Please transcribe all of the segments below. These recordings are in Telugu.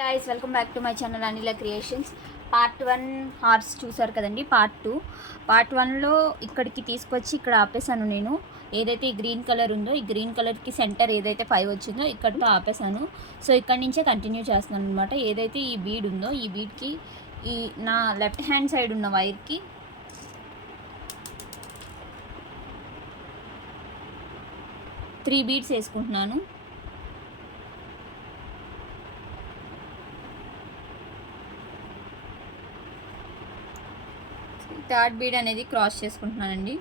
Guys welcome back to my channel Anila creations. Part 1 horse చూసారు కదండి. పార్ట్ 1లో ఇక్కడికి తీసుకొచ్చి ఇక్కడ ఆపేసాను నేను. ఏదైతే ఈ గ్రీన్ కలర్ ఉందో ఈ గ్రీన్ కలర్కి సెంటర్ ఏదైతే 5 వచ్చిందో ఇక్కడితో ఆపేసాను. సో ఇక్కడి నుంచే కంటిన్యూ చేస్తున్నాను అనమాట. ఏదైతే ఈ బీడ్ ఉందో ఈ బీడ్కి ఈ నా లెఫ్ట్ హ్యాండ్ సైడ్ ఉన్న వైర్కి త్రీ బీడ్స్ వేసుకుంటున్నాను. థర్డ్ బీడ్ అనేది క్రాస్ చేసుకుంటున్నానండి.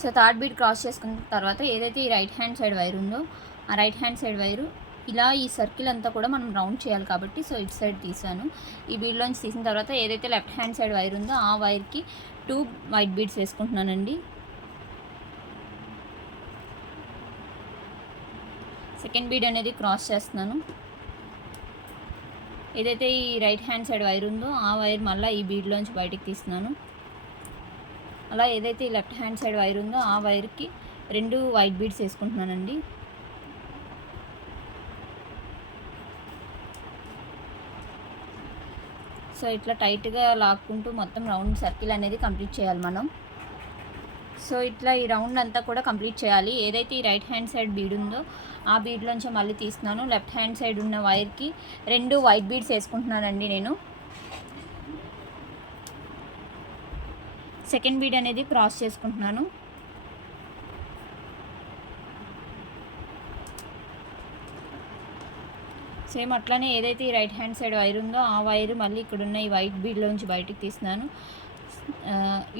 సో థర్డ్ బీడ్ క్రాస్ చేసుకున్న తర్వాత ఏదైతే ఈ రైట్ హ్యాండ్ సైడ్ వైర్ ఉందో ఆ రైట్ హ్యాండ్ సైడ్ వైరు ఇలా ఈ సర్కిల్ అంతా కూడా మనం రౌండ్ చేయాలి కాబట్టి సో ఇటు సైడ్ తీసాను. ఈ బీడ్లోంచి తీసిన తర్వాత ఏదైతే లెఫ్ట్ హ్యాండ్ సైడ్ వైర్ ఉందో ఆ వైర్కి 2 వైట్ బీడ్స్ వేసుకుంటున్నానండి. సెకండ్ బీడ్ అనేది క్రాస్ చేస్తున్నాను. ఏదైతే ఈ రైట్ హ్యాండ్ సైడ్ వైర్ ఉందో ఆ వైర్ మళ్ళీ ఈ బీడ్లోంచి బయటికి తీస్తున్నాను. అలా ఏదైతే ఈ లెఫ్ట్ హ్యాండ్ సైడ్ వైర్ ఉందో ఆ వైర్కి 2 వైట్ బీడ్స్ వేసుకుంటున్నానండి. సో ఇట్లా టైట్గా లాక్కుంటూ మొత్తం రౌండ్ సర్కిల్ అనేది కంప్లీట్ చేయాలి మనం. సో ఇట్లా ఈ రౌండ్ అంతా కూడా కంప్లీట్ చేయాలి. ఏదైతే ఈ రైట్ హ్యాండ్ సైడ్ బీడ్ ఉందో ఆ బీడ్లోంచి మళ్ళీ తీస్తున్నాను. లెఫ్ట్ హ్యాండ్ సైడ్ ఉన్న వైర్కి 2 వైట్ బీడ్స్ వేసుకుంటున్నానండి నేను. సెకండ్ బీడ్ అనేది క్రాస్ చేసుకుంటున్నాను. సేమ్ అట్లానే ఏదైతే ఈ రైట్ హ్యాండ్ సైడ్ వైర్ ఉందో ఆ వైర్ మళ్ళీ ఇక్కడున్న ఈ వైట్ బీడ్లోంచి బయటికి తీస్తున్నాను.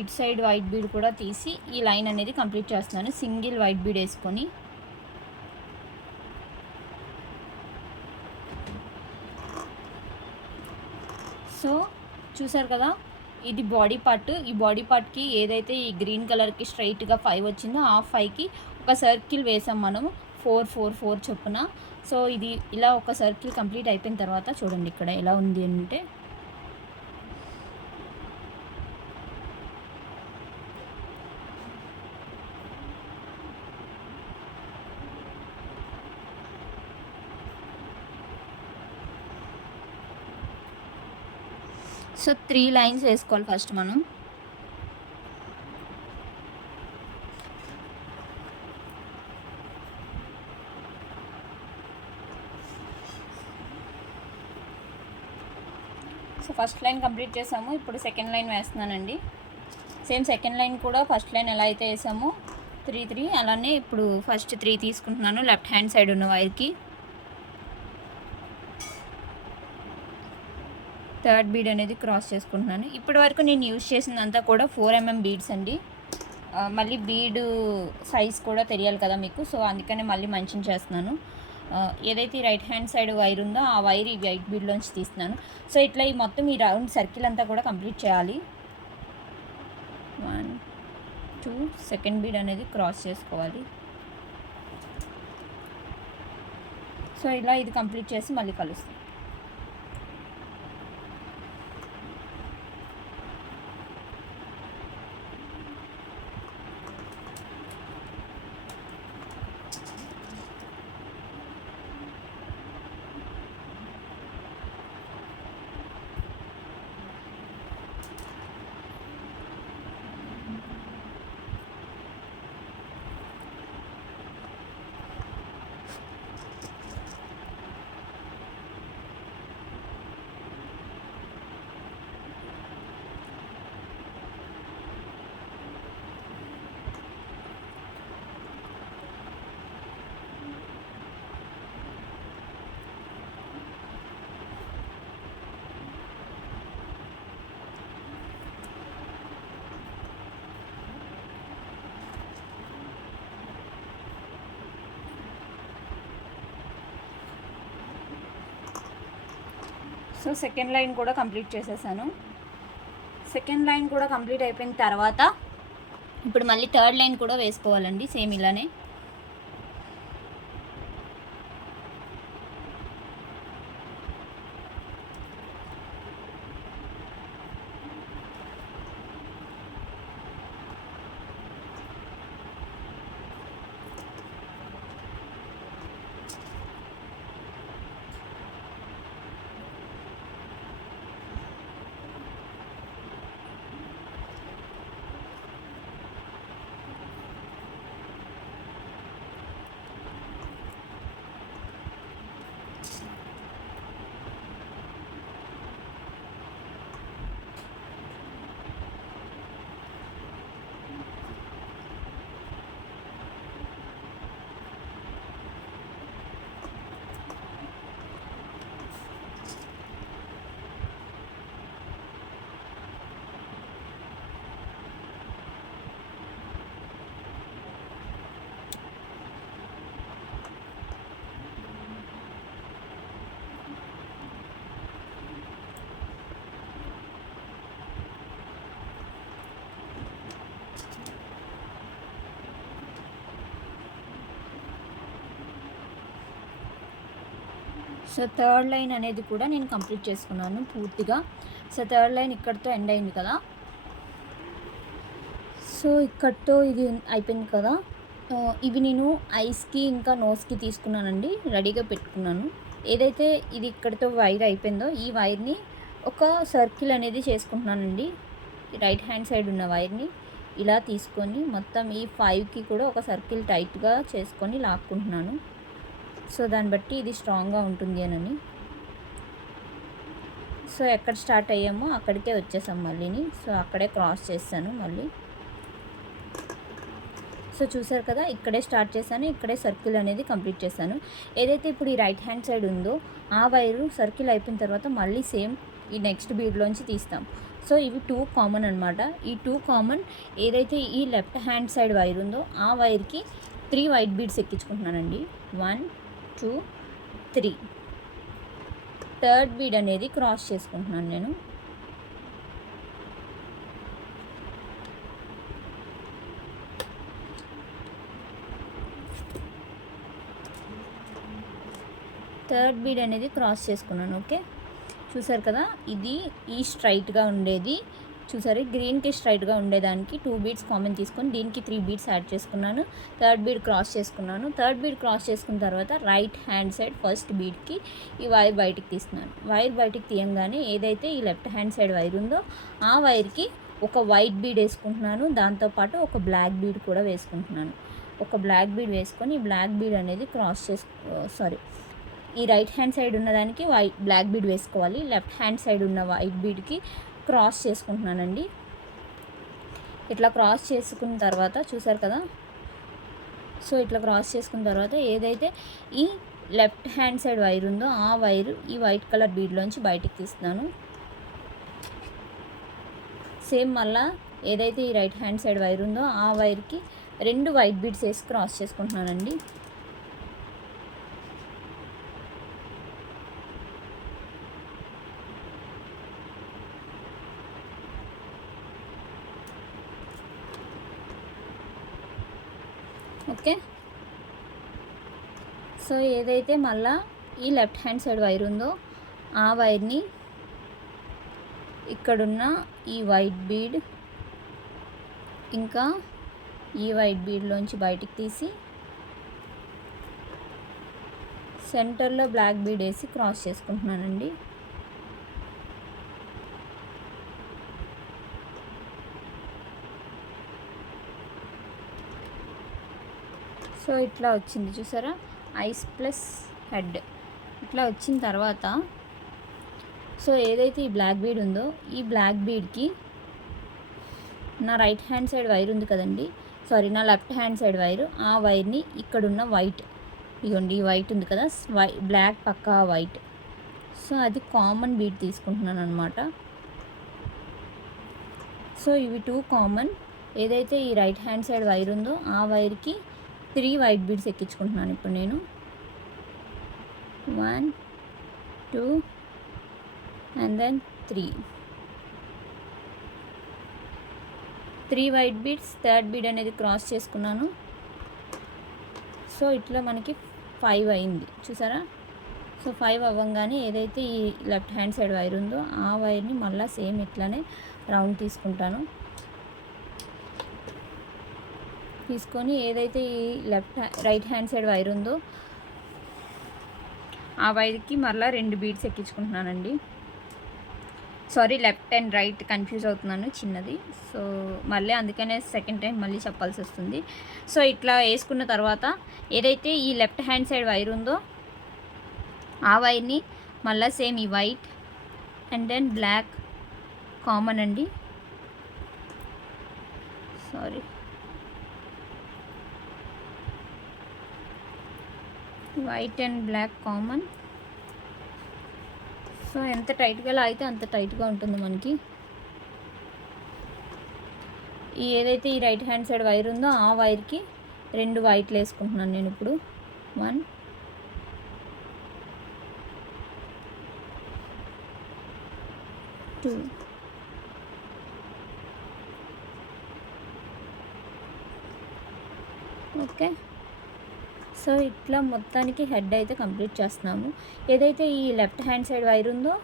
ఇటు సైడ్ వైట్ బీడ్ కూడా తీసి ఈ లైన్ అనేది కంప్లీట్ చేస్తున్నాను సింగిల్ వైట్ బీడ్ వేసుకొని. సో చూసారు కదా, ఇది బాడీ పార్ట్. ఈ బాడీ పార్ట్కి ఏదైతే ఈ గ్రీన్ కలర్కి స్ట్రైట్గా 5 వచ్చిందో ఆ 5కి ఒక సర్కిల్ వేసాం మనము 4 4 4 చొప్పున. సో ఇది ఇలా ఒక సర్కిల్ కంప్లీట్ అయిపోయిన తర్వాత చూడండి ఇక్కడ ఎలా ఉంది అంటే సో 3 లైన్స్ వేసుకోవాలి ఫస్ట్ మనం. సో ఫస్ట్ లైన్ కంప్లీట్ చేసాము. ఇప్పుడు సెకండ్ లైన్ వేస్తున్నానండి. సేమ్ సెకండ్ లైన్ కూడా ఫస్ట్ లైన్ ఎలా అయితే వేసామో 3 3 అలానే ఇప్పుడు ఫస్ట్ 3 తీసుకుంటున్నాను లెఫ్ట్ హ్యాండ్ సైడ్ ఉన్న వైర్కి. థర్డ్ బీడ్ అనేది క్రాస్ చేసుకుంటున్నాను. ఇప్పటి వరకు నేను యూజ్ చేసిందంతా కూడా 4 mm బీడ్స్ అండి. మళ్ళీ బీడు సైజ్ కూడా తెలియాలి కదా మీకు, సో అందుకనే మళ్ళీ మెన్షన్ చేస్తున్నాను. ఏదైతే ఈ రైట్ హ్యాండ్ సైడ్ వైర్ ఉందో ఆ వైర్ ఈ వైట్ బీడ్లోంచి తీస్తున్నాను. సో ఇట్లా ఈ మొత్తం ఈ రౌండ్ సర్కిల్ అంతా కూడా కంప్లీట్ చేయాలి. 1 2 సెకండ్ బీడ్ అనేది క్రాస్ చేసుకోవాలి. సో ఇలా ఇది కంప్లీట్ చేసి మళ్ళీ కలుస్తాం. సో సెకండ్ లైన్ కూడా కంప్లీట్ చేసేసాను. సెకండ్ లైన్ కూడా కంప్లీట్ అయిపోయిన తర్వాత ఇప్పుడు మళ్ళీ థర్డ్ లైన్ కూడా వేసుకోవాలండి సేమ్ ఇలానే. సో థర్డ్ లైన్ అనేది కూడా నేను కంప్లీట్ చేసుకున్నాను పూర్తిగా. సో థర్డ్ లైన్ ఇక్కడితో ఎండ్ అయింది కదా. సో ఇక్కడితో ఇది అయిపోయింది కదా. ఇవి నేను ఐస్కి ఇంకా నోస్కి తీసుకున్నానండి, రెడీగా పెట్టుకున్నాను. ఏదైతే ఇది ఇక్కడితో వైర్ అయిపోయిందో ఈ వైర్ని ఒక సర్కిల్ అనేది చేసుకుంటున్నానండి. రైట్ హ్యాండ్ సైడ్ ఉన్న వైర్ని ఇలా తీసుకొని మొత్తం ఈ 5కి కూడా ఒక సర్కిల్ టైట్గా చేసుకొని లాక్కుంటున్నాను. సో దాన్ని బట్టి ఇది స్ట్రాంగ్గా ఉంటుంది అని. సో ఎక్కడ స్టార్ట్ అయ్యామో అక్కడికే వచ్చేసాం మళ్ళీని. సో అక్కడే క్రాస్ చేస్తాను మళ్ళీ. సో చూసారు కదా, ఇక్కడే స్టార్ట్ చేశాను, ఇక్కడే సర్కిల్ అనేది కంప్లీట్ చేశాను. ఏదైతే ఇప్పుడు ఈ రైట్ హ్యాండ్ సైడ్ ఉందో ఆ వైరు సర్కిల్ అయిపోయిన తర్వాత మళ్ళీ సేమ్ ఈ నెక్స్ట్ బీడ్లోంచి తీస్తాం. సో ఇవి 2 కామన్ అనమాట. ఈ 2 కామన్ ఏదైతే ఈ లెఫ్ట్ హ్యాండ్ సైడ్ వైర్ ఉందో ఆ వైర్కి 3 వైట్ బీడ్స్ ఎక్కించుకుంటున్నానండి. 1 2 3. థర్డ్ బీడ్ అనేది క్రాస్ చేసుకుంటున్నాను నేను. థర్డ్ బీడ్ అనేది క్రాస్ చేసుకున్నాను. ఓకే, చూసారు కదా, ఇది ఈ స్ట్రైట్గా ఉండేది చూసారు, గ్రీన్కి స్ట్రైట్గా ఉండేదానికి 2 బీడ్స్ కామన్ తీసుకొని దీనికి 3 బీడ్స్ యాడ్ చేసుకున్నాను. థర్డ్ బీడ్ క్రాస్ చేసుకున్నాను. థర్డ్ బీడ్ క్రాస్ చేసుకున్న తర్వాత రైట్ హ్యాండ్ సైడ్ ఫస్ట్ బీడ్కి ఈ వైర్ బయటికి తీస్తున్నాను. వైర్ బయటికి తీయంగానే ఏదైతే ఈ లెఫ్ట్ హ్యాండ్ సైడ్ వైర్ ఉందో ఆ వైర్కి ఒక వైట్ బీడ్ వేసుకుంటున్నాను, దాంతోపాటు ఒక బ్లాక్ బీడ్ కూడా వేసుకుంటున్నాను. ఒక బ్లాక్ బీడ్ వేసుకొని ఈ బ్లాక్ బీడ్ అనేది ఈ రైట్ హ్యాండ్ సైడ్ ఉన్నదానికి బ్లాక్ బీడ్ వేసుకోవాలి. లెఫ్ట్ హ్యాండ్ సైడ్ ఉన్న వైట్ బీడ్కి క్రాస్ చేసుకుంటున్నానండి. ఇట్లా క్రాస్ చేసుకున్న తర్వాత చూసారు కదా, సో ఇట్లా క్రాస్ చేసుకున్న తర్వాత ఏదైతే ఈ లెఫ్ట్ హ్యాండ్ సైడ్ వైర్ ఉందో ఆ వైరు ఈ వైట్ కలర్ బీడ్లోంచి బయటికి తీస్తున్నాను. సేమ్ మళ్ళా ఏదైతే ఈ రైట్ హ్యాండ్ సైడ్ వైర్ ఉందో ఆ వైర్కి 2 వైట్ బీడ్స్ వేసి క్రాస్ చేసుకుంటున్నానండి. ఓకే, సో ఏదైతే మళ్ళా ఈ లెఫ్ట్ హ్యాండ్ సైడ్ వైర్ ఉందో ఆ వైర్ని ఇక్కడున్న ఈ వైట్ బీడ్ ఇంకా ఈ వైట్ బీడ్లోంచి బయటికి తీసి సెంటర్లో బ్లాక్ బీడ్ వేసి క్రాస్ చేసుకుంటున్నానండి. సో ఇట్లా వచ్చింది చూసారా, ఐస్ ప్లస్ హెడ్ ఇట్లా వచ్చిన తర్వాత సో ఏదైతే ఈ బ్లాక్ బీడ్ ఉందో ఈ బ్లాక్ బీడ్కి నా రైట్ హ్యాండ్ సైడ్ వైర్ ఉంది కదండి, నా లెఫ్ట్ హ్యాండ్ సైడ్ వైరు, ఆ వైర్ని ఇక్కడున్న వైట్, ఇదిగోండి ఈ వైట్ ఉంది కదా, బ్లాక్ పక్కా వైట్, సో అది కామన్ బీడ్ తీసుకుంటున్నాను అనమాట. సో ఇవి 2 కామన్. ఏదైతే ఈ రైట్ హ్యాండ్ సైడ్ వైర్ ఉందో ఆ వైర్కి 3 వైట్ బీడ్స్ ఎక్కించుకుంటున్నాను ఇప్పుడు నేను. 1 2 and then 3 white beads. Third bead అనేది క్రాస్ చేసుకున్నాను. సో ఇట్లా మనకి 5 అయింది చూసారా. సో 5 అవ్వగానే ఏదైతే ఈ లెఫ్ట్ హ్యాండ్ సైడ్ వైర్ ఉందో ఆ వైర్ని మళ్ళీ సేమ్ ఇట్లానే రౌండ్ తీసుకొని ఏదైతే ఈ రైట్ హ్యాండ్ సైడ్ వైర్ ఉందో ఆ వైర్కి మళ్ళీ 2 బీడ్స్ ఎక్కించుకుంటున్నానండి. లెఫ్ట్ అండ్ రైట్ కన్ఫ్యూజ్ అవుతున్నాను చిన్నది. సో మళ్ళీ అందుకనే సెకండ్ టైం మళ్ళీ చెప్పాల్సి వస్తుంది. సో ఇట్లా వేసుకున్న తర్వాత ఏదైతే ఈ లెఫ్ట్ హ్యాండ్ సైడ్ వైర్ ఉందో ఆ వైర్ని మళ్ళీ సేమ్ ఈ white and then black common అండి, white and black common. So ఎంత టైట్గా లాగితే అంత టైట్గా ఉంటుంది మనకి. ఏదైతే ఈ రైట్ హ్యాండ్ సైడ్ వైర్ ఉందో ఆ వైర్కి 2 వైట్లు వేసుకుంటున్నాను నేను ఇప్పుడు. 1 2. ఓకే, సో ఇట్లా మొత్తానికి హెడ్ అయితే కంప్లీట్ చేస్తున్నాము. ఏదైతే ఈ లెఫ్ట్ హ్యాండ్ సైడ్ వైర్ ఉందో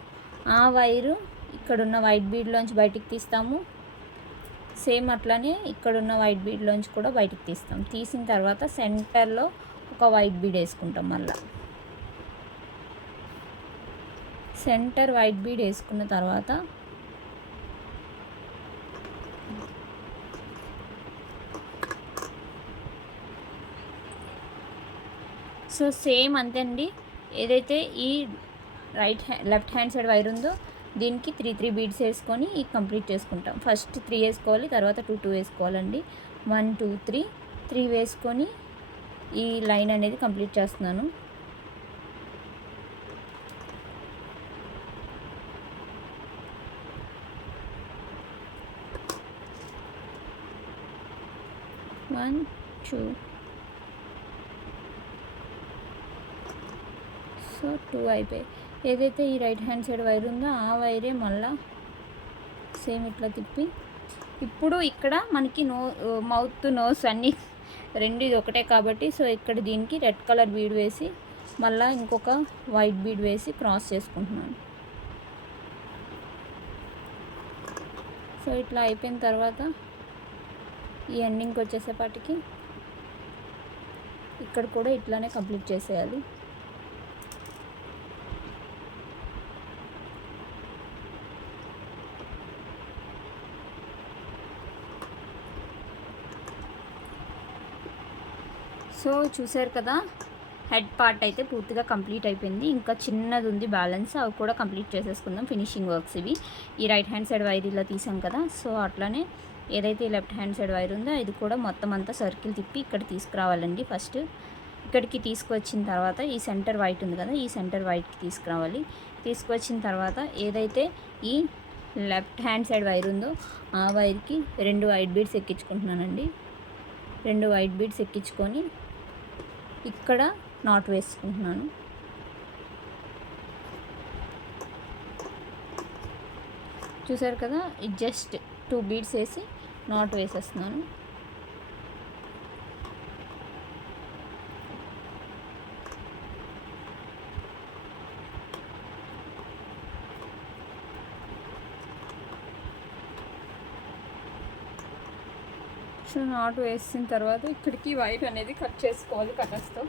ఆ వైరు ఇక్కడున్న వైట్ బీడ్లోంచి బయటికి తీస్తాము. సేమ్ అట్లానే ఇక్కడున్న వైట్ బీడ్లోంచి కూడా బయటికి తీస్తాం. తీసిన తర్వాత సెంటర్లో ఒక వైట్ బీడ్ వేసుకుంటాం. మళ్ళీ సెంటర్ వైట్ బీడ్ వేసుకున్న తర్వాత సో సేమ్ అంతే అండి. ఏదైతే ఈ లెఫ్ట్ హ్యాండ్ సైడ్ వైర్ ఉందో దీనికి 3 బీడ్స్ వేసుకొని కంప్లీట్ చేసుకుంటాం. ఫస్ట్ 3 వేసుకోవాలి, తర్వాత 2 వేసుకోవాలండి. 1 2 3 వేసుకొని ఈ లైన్ అనేది కంప్లీట్ చేస్తున్నాను. వన్ 2 సో 2 అయిపోయి ఏదైతే ఈ రైట్ హ్యాండ్ సైడ్ వైర్ ఉందో ఆ వైరే మళ్ళా సేమ్ ఇట్లా తిప్పి ఇప్పుడు ఇక్కడ మనకి మౌత్ నోస్ అన్నీ రెండు ఇది ఒకటే కాబట్టి సో ఇక్కడ దీనికి రెడ్ కలర్ బీడ్ వేసి మళ్ళీ ఇంకొక వైట్ బీడ్ వేసి క్రాస్ చేసుకుంటున్నాను. సో ఇట్లా అయిపోయిన తర్వాత ఈ ఎండింగ్కి వచ్చేసేపాటికి ఇక్కడ కూడా ఇట్లానే కంప్లీట్ చేసేయాలి. సో చూసారు కదా, హెడ్ పార్ట్ అయితే పూర్తిగా కంప్లీట్ అయిపోయింది. ఇంకా చిన్నది ఉంది బ్యాలెన్స్, అవి కూడా కంప్లీట్ చేసేసుకుందాం. ఫినిషింగ్ వర్క్స్ ఇవి. ఈ రైట్ హ్యాండ్ సైడ్ వైర్ ఇలా తీసాం కదా, సో అట్లానే ఏదైతే లెఫ్ట్ హ్యాండ్ సైడ్ వైర్ ఉందో ఇది కూడా మొత్తం అంతా సర్కిల్ తిప్పి ఇక్కడ తీసుకురావాలండి. ఫస్ట్ ఇక్కడికి తీసుకువచ్చిన తర్వాత ఈ సెంటర్ వైట్ ఉంది కదా, ఈ సెంటర్ వైట్కి తీసుకురావాలి. తీసుకువచ్చిన తర్వాత ఏదైతే ఈ లెఫ్ట్ హ్యాండ్ సైడ్ వైర్ ఉందో ఆ వైర్కి 2 వైట్ బీడ్స్ ఎక్కించుకుంటున్నానండి. 2 వైట్ బీడ్స్ ఎక్కించుకొని ఇక్కడ నాట్ వేసుకుంటున్నాను. చూసారు కదా, ఇది జస్ట్ 2 బీడ్స్ వేసి నాట్ వేసేస్తున్నాను. సో నాట్ వేసిన తర్వాత ఇక్కడికి వైర్ అనేది కట్ చేసుకోవాలి కటర్స్తో.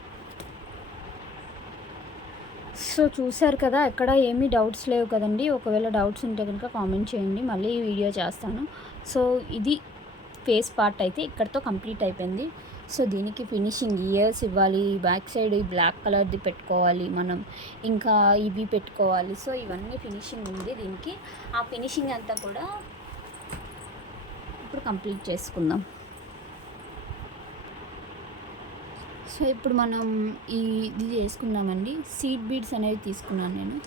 సో చూసారు కదా, ఎక్కడ ఏమీ డౌట్స్ లేవు కదండి. ఒకవేళ డౌట్స్ ఉంటే కనుక కామెంట్ చేయండి, మళ్ళీ ఈ వీడియో చేస్తాను. సో ఇది ఫేస్ పార్ట్ అయితే ఇక్కడితో కంప్లీట్ అయిపోయింది. సో దీనికి ఫినిషింగ్ ఇయర్స్ ఇవ్వాలి, బ్యాక్ సైడ్ ఈ బ్లాక్ కలర్ది పెట్టుకోవాలి మనం, ఇంకా ఇవి పెట్టుకోవాలి. సో ఇవన్నీ ఫినిషింగ్ ఉంది దీనికి. ఆ ఫినిషింగ్ అంతా కూడా ఇప్పుడు కంప్లీట్ చేసుకుందాం. సో ఇప్పుడు మనం ఇది చేసుకుందామండి. సీడ్ బీడ్స్ అనేవి తీసుకున్నాను నేను.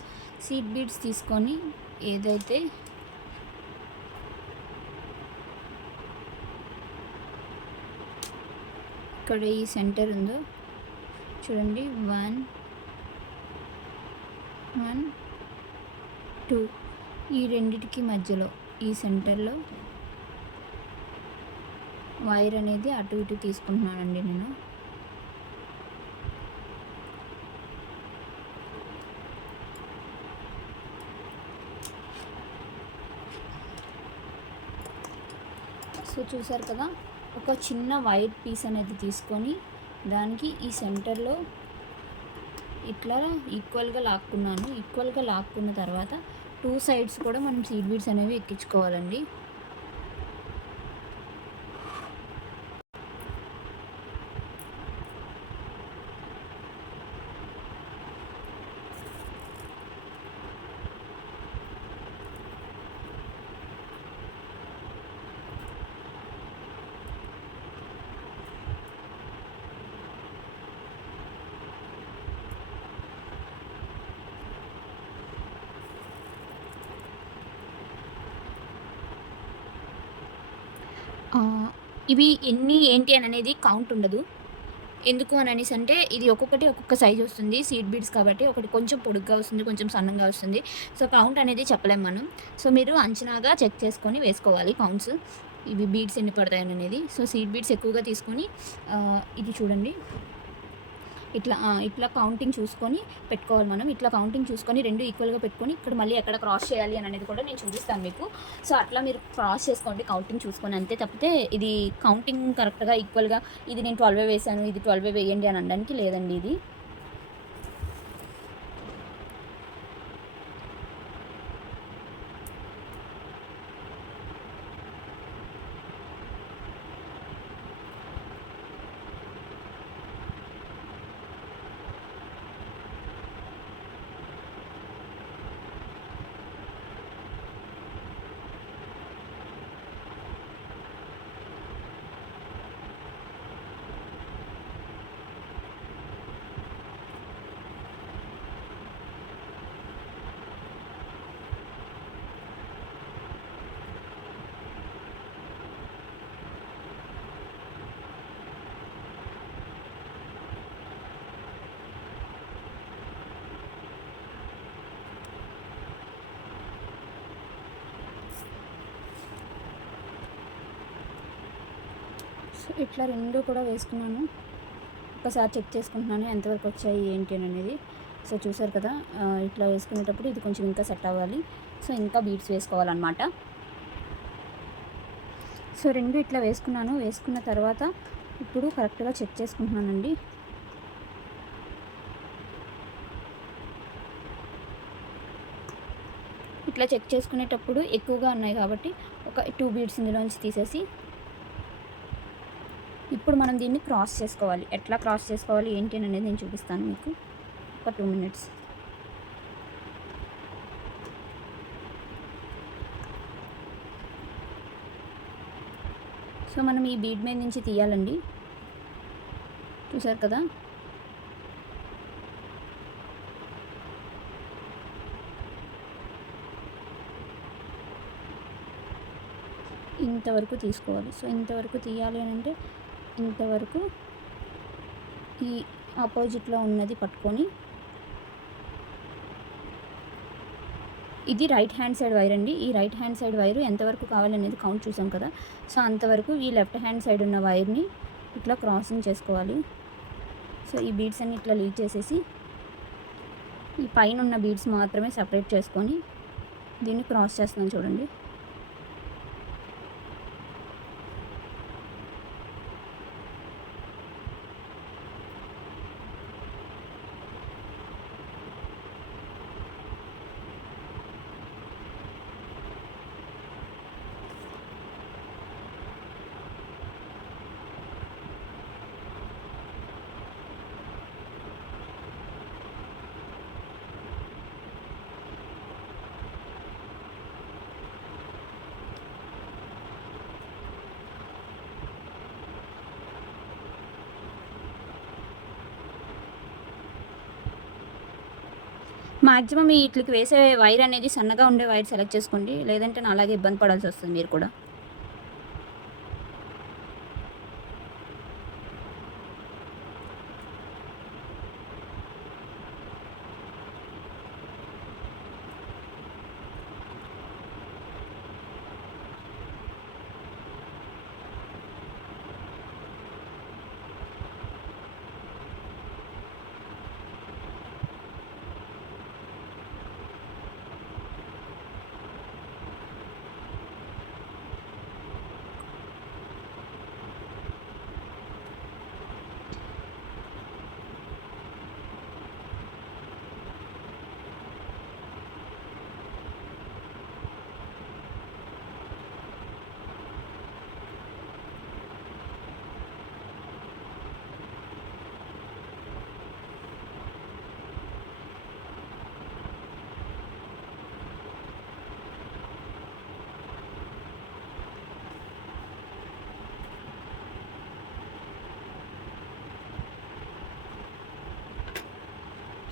సీడ్ బీడ్స్ తీసుకొని ఏదైతే ఇక్కడ ఈ సెంటర్ ఉందో చూడండి, 1 1 2 ఈ రెండిటికి మధ్యలో ఈ సెంటర్లో వైర్ అనేది అటు ఇటు తీసుకుంటున్నానండి నేను. సో చూసారు కదా, ఒక చిన్న వైట్ పీస్ అనేది తీసుకొని దానికి ఈ సెంటర్లో ఇట్లా ఈక్వల్గా లాక్కున్నాను. ఈక్వల్గా లాక్కున్న తర్వాత 2 సైడ్స్ కూడా మనం సీడ్ బీడ్స్ అనేవి ఎక్కించుకోవాలండి. ఇవి ఏంటి అని అనేది కౌంట్ ఉండదు. ఎందుకు అని అనేసి అంటే ఇది ఒక్కొక్కటి ఒక్కొక్క సైజ్ వస్తుంది సీడ్ బీడ్స్ కాబట్టి. ఒకటి కొంచెం పొడుగ్గా వస్తుంది, కొంచెం సన్నంగా వస్తుంది. సో కౌంట్ అనేది చెప్పలేము మనం. సో మీరు అంచనాగా చెక్ చేసుకొని వేసుకోవాలి కౌంట్స్, ఇవి బీడ్స్ ఎన్ని పడతాయని అనేది. సో సీడ్ బీడ్స్ ఎక్కువగా తీసుకొని ఇది చూడండి, ఇట్లా కౌంటింగ్ చూసుకొని పెట్టుకోవాలి మనం. ఇట్లా కౌంటింగ్ చూసుకొని 2 ఈక్వల్‌గా పెట్టుకొని ఇక్కడ మళ్ళీ ఎక్కడ క్రాస్ చేయాలి అని అనేది కూడా నేను చూపిస్తాను మీకు. సో, అట్లా మీరు క్రాస్ చేసుకోండి కౌంటింగ్ చూసుకొని. అంతే తప్పితే ఇది కౌంటింగ్ కరెక్ట్‌గా ఈక్వల్‌గా ఇది నేను 12 వేసాను, ఇది 12 వేయండి అని అనడానికి లేదండి ఇది. సో, ఇట్లా 2 కూడా వేసుకున్నాను. ఒకసారి చెక్ చేసుకుంటున్నాను ఎంతవరకు వచ్చాయి ఏంటి అనేది. సో, చూసారు కదా, ఇట్లా వేసుకునేటప్పుడు ఇది కొంచెం ఇంకా సెట్ అవ్వాలి. సో, ఇంకా బీడ్స్ వేసుకోవాలన్నమాట. సో, 2 ఇట్లా వేసుకున్నాను. వేసుకున్న తర్వాత ఇప్పుడు కరెక్ట్‌గా చెక్ చేసుకుంటున్నానండి. ఇట్లా చెక్ చేసుకునేటప్పుడు ఎక్కువగా ఉన్నాయి కాబట్టి ఒక 2 బీడ్స్ ఇందులోంచి తీసేసి ఇప్పుడు మనం దీన్ని క్రాస్ చేసుకోవాలి. ఎట్లా క్రాస్ చేసుకోవాలి ఏంటి అనేది నేను చూపిస్తాను మీకు. ఒక 2 మినిట్స్. సో, మనం ఈ బీడ్ మీద నుంచి తీయాలండి. చూసారు కదా, ఇంతవరకు తీసుకోవాలి. సో, ఇంతవరకు తీయాలి అని అంటే ఇంతవరకు ఈ ఆపోజిట్లో ఉన్నది పట్టుకొని, ఇది రైట్ హ్యాండ్ సైడ్ వైర్ అండి. ఈ రైట్ హ్యాండ్ సైడ్ వైరు ఎంతవరకు కావాలనేది కౌంట్ చూసాం కదా. సో, అంతవరకు ఈ లెఫ్ట్ హ్యాండ్ సైడ్ ఉన్న వైర్ని ఇట్లా క్రాసింగ్ చేసుకోవాలి. సో, ఈ బీడ్స్ అన్ని ఇట్లా లీడ్ చేసేసి ఈ పైన ఉన్న బీడ్స్ మాత్రమే సపరేట్ చేసుకొని దీన్ని క్రాస్ చేస్తున్నాను చూడండి. మాక్సిమం వీటికి వేసే వైర్ అనేది సన్నగా ఉండే వైర్ సెలెక్ట్ చేసుకోండి. లేదంటే నా అలాగే ఇబ్బంది పడాల్సి వస్తుంది మీరు కూడా.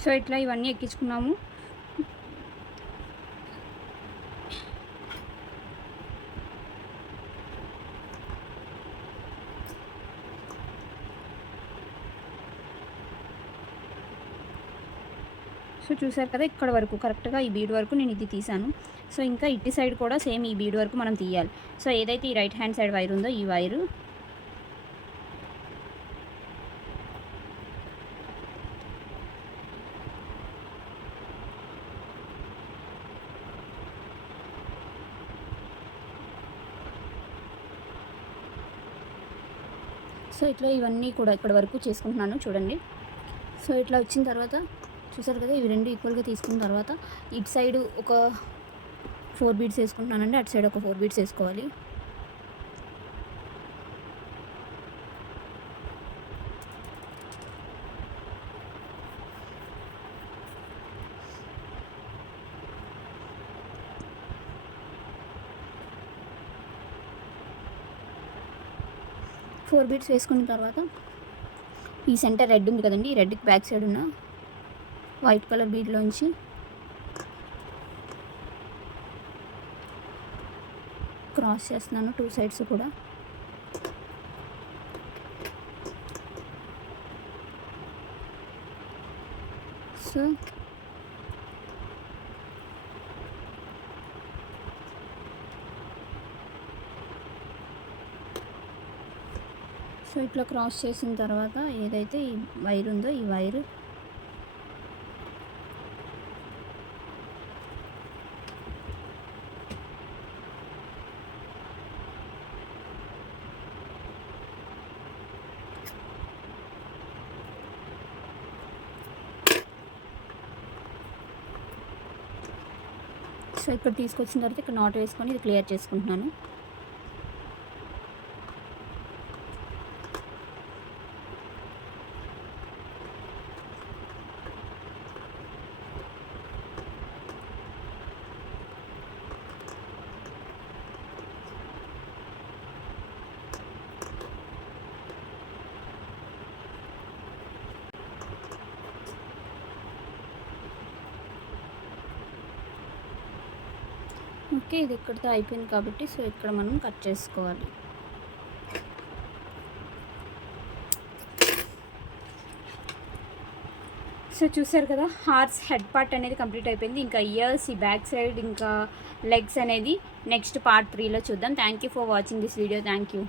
సో, ఇట్లా ఇవన్నీ ఎక్కించుకున్నాము. సో, చూసారు కదా, ఇక్కడ వరకు కరెక్ట్గా ఈ బీడ్ వరకు నేను ఇది తీసాను. సో, ఇంకా ఇటు సైడ్ కూడా సేమ్ ఈ బీడ్ వరకు మనం తీయాలి. సో, ఏదైతే ఈ రైట్ హ్యాండ్ సైడ్ వైర్ ఉందో ఈ వైరు సో ఇట్లా ఇవన్నీ కూడా ఇక్కడ వరకు చేసుకుంటున్నాను చూడండి. సో ఇట్లా వచ్చిన తర్వాత చూసారు కదా, ఇవి రెండు ఈక్వల్గా తీసుకున్న తర్వాత ఇటు సైడ్ ఒక 4 బీడ్స్ వేసుకుంటున్నానండి, అటు సైడ్ ఒక 4 బీడ్స్ వేసుకోవాలి. ఫోర్ బీడ్స్ వేసుకున్న తర్వాత ఈ సెంటర్ రెడ్ ఉంది కదండి, ఈ రెడ్కి బ్యాక్ సైడ్ ఉన్న వైట్ కలర్ బీడ్లోంచి క్రాస్ చేస్తున్నాను 2 సైడ్స్ కూడా. సో ఇట్లా క్రాస్ చేసిన తర్వాత ఏదైతే ఈ వైర్ ఉందో ఈ వైరు సో ఇక్కడ తీసుకొచ్చిన తర్వాత ఇక్కడ నాట్ వేసుకొని ఇది క్లియర్ చేసుకుంటున్నాను. ఓకే, ఇది ఇక్కడితో అయిపోయింది కాబట్టి సో ఇక్కడ మనం కట్ చేసుకోవాలి. సో చూసారు కదా, హార్స్ హెడ్ పార్ట్ అనేది కంప్లీట్ అయిపోయింది. ఇంకా ఇయర్స్, ఈ బ్యాక్ సైడ్, ఇంకా లెగ్స్ అనేది నెక్స్ట్ పార్ట్ 3లో చూద్దాం. Thank you for watching this video. Thank you.